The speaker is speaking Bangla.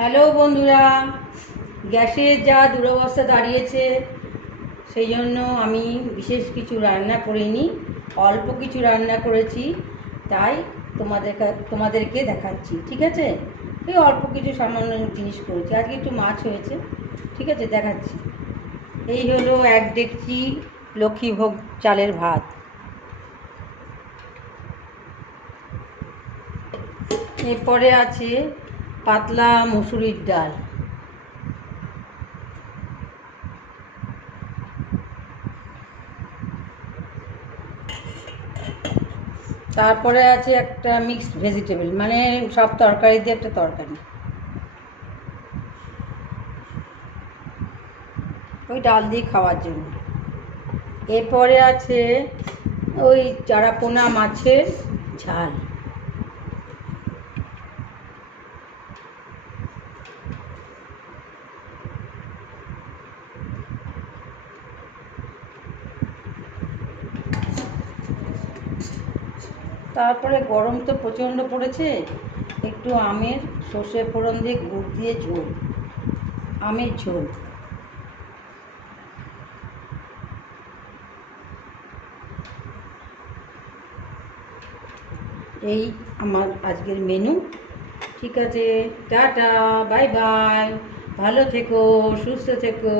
হ্যালো বন্ধুরা, গ্যাসের যা দুরবস্থা দাঁড়িয়েছে সেই জন্য আমি বিশেষ কিছু রান্না করিনি, অল্প কিছু রান্না করেছি। তাই তোমাদেরকে দেখাচ্ছি, ঠিক আছে? এই অল্প কিছু সামান্য জিনিস করেছি। আজকে একটু মাছ হয়েছে, ঠিক আছে, দেখাচ্ছি। এই হলো 1 ডেকচি লক্ষ্মীভোগ চালের ভাত। এরপরে আছে পাতলা মুসুরির ডাল। তারপরে আছে একটা মিক্সড ভেজিটেবল, মানে সব তরকারি দিয়ে একটা তরকারি, ওই ডাল দিয়ে খাওয়ার জন্য। এরপরে আছে ওই চারাপোনা মাছের ঝাল। তারপরে গরম তো প্রচণ্ড পড়েছে, একটু আমের সর্ষে ফোড়ন দিয়ে গুড় দিয়ে ঝোল, আমের ঝোল। এই আমার আজকের মেনু। ঠিক আছে, টাটা, বাই বাই, ভালো থেকো, সুস্থ থেকো।